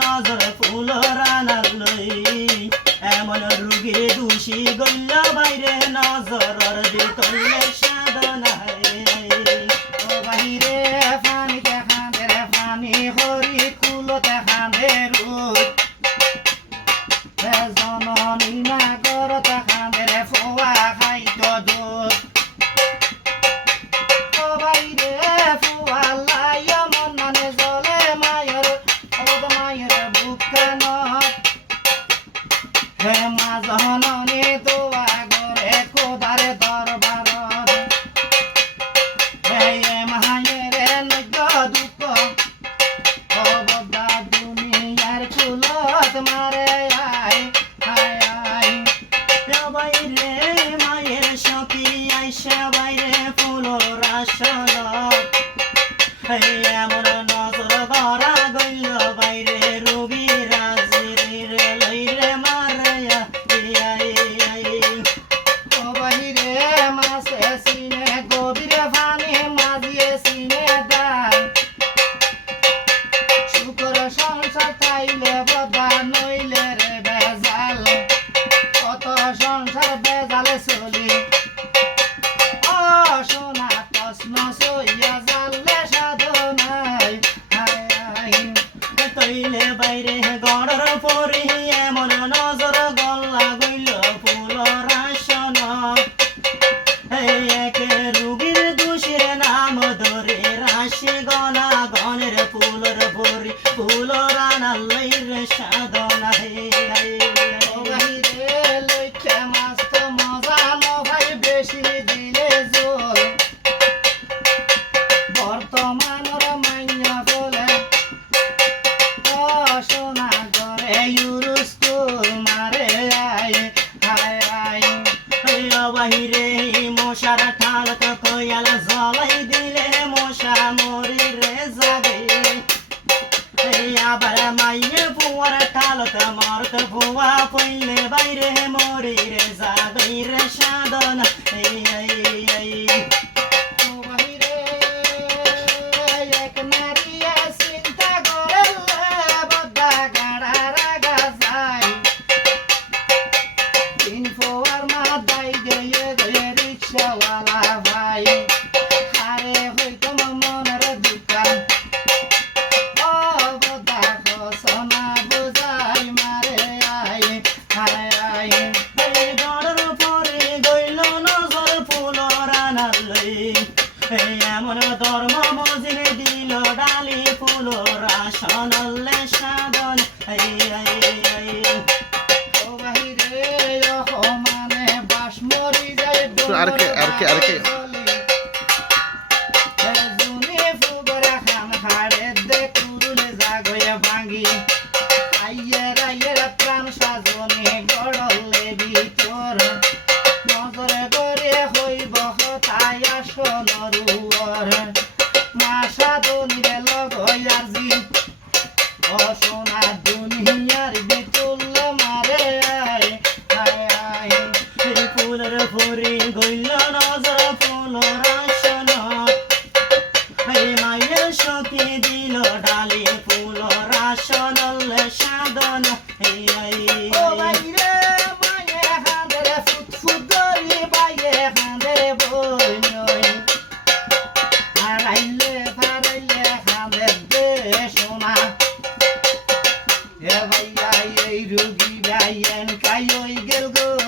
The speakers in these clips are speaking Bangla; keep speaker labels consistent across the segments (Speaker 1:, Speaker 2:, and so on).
Speaker 1: নজর ফুল রানার লই।
Speaker 2: এমন রুগী দোষী গল্য বাইরে নজরর দিতলে সাধনায়
Speaker 1: ও বাইরে ফানি দেখান ফানি হরি কুল দেখান রুট જય મા જહનને તો. সংসার বেজালে চলি। ও সোনা প্রশ্ন সইয়া জালে সাধনাই
Speaker 2: নজর গল্লা গইল
Speaker 1: ফুল
Speaker 2: রাসন মশার ঠালত কয়াল জলাই দিলে মশা মরি রে যাবে আবার মাইয়ে বুয়ার ঠালত মরত বুয়া পইলে বাইরে মরি রে যাবে
Speaker 1: Sarmama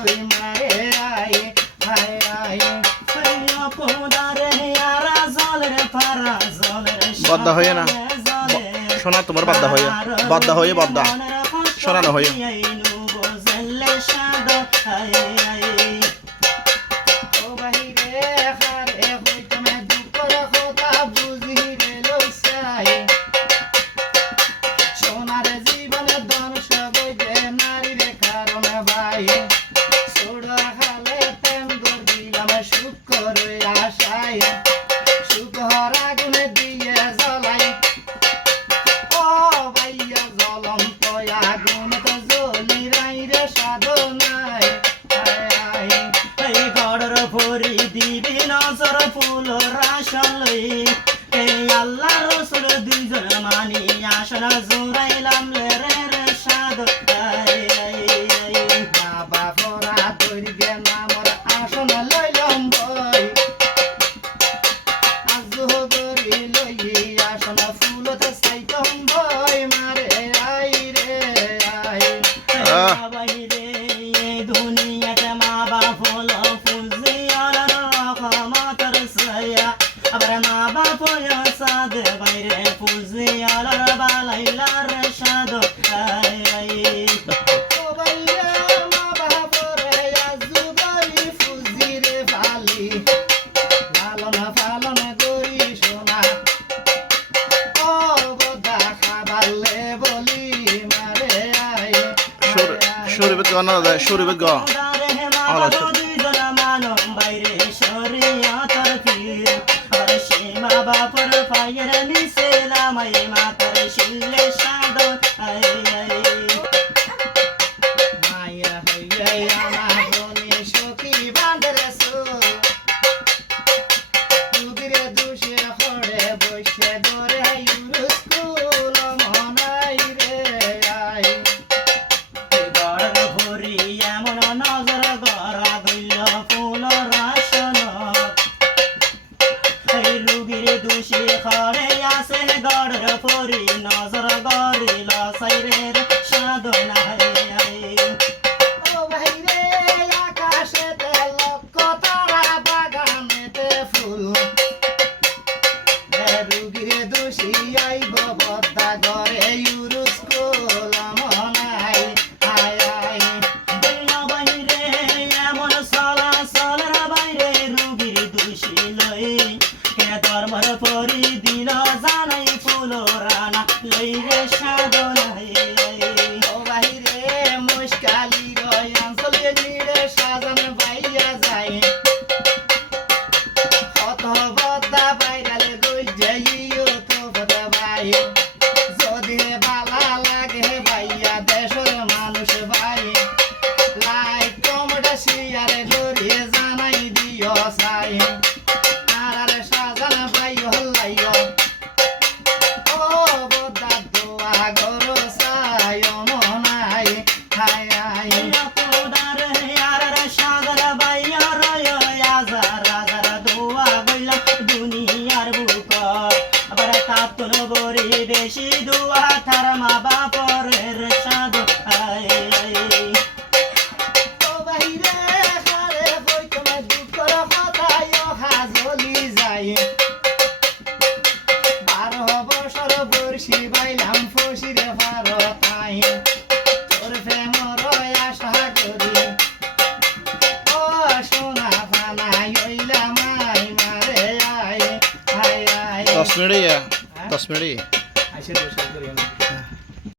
Speaker 1: হে মায়ে আয়ে আয়ে। আয়ে
Speaker 3: ভাইয়া পোদারে হয়ে না। শোনা তোমার বাদ্দা হয়ে বাদ্দা হয়ে বাদ্দা। শোনানো হয়ে
Speaker 2: সাদা
Speaker 1: বানা দাদা সুরবে পড়ুয়া তার
Speaker 2: মা বাপরের
Speaker 1: সাধন শিবাইলাম ফসিরে ভারতাই তোর প্রেমর আশা করি। ও সোনা ফানাই হইলাম আই মারে আয় আয় আয়।
Speaker 3: দশ মিনিট হ্যাঁ? দশ মিনিট।
Speaker 1: Ayer